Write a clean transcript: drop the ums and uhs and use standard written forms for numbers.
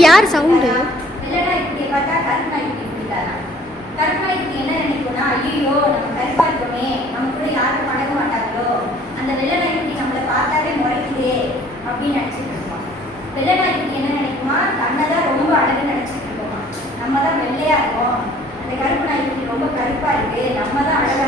யார் சவுண்டு? வெள்ளை நாய்க்குட்டியை பார்த்தா கருப்பு நாய்க்குட்டி பிடிக்காதா? கருப்பு நாய்க்குட்டி என்ன நினைக்கும்னா, ஐயோ நம்ம கருப்பா இருக்கோமே, நம்ம கூட யாரும் பழக மாட்டாங்களோ, அந்த வெள்ளை நாய்க்குட்டி நம்மளை பார்த்தாலே முறைக்குதே அப்படின்னு நினைச்சிட்டு இருக்கோம். வெள்ளை நாய்க்குட்டி என்ன நினைக்குமா, தன்னை தான் ரொம்ப அழகு நினைச்சிட்டு இருக்கோமா, நம்ம தான் வெள்ளையா இருக்கோம், அந்த கருப்பு நாய்க்குட்டி ரொம்ப கருப்பா இருக்கு, நம்ம தான் அழகா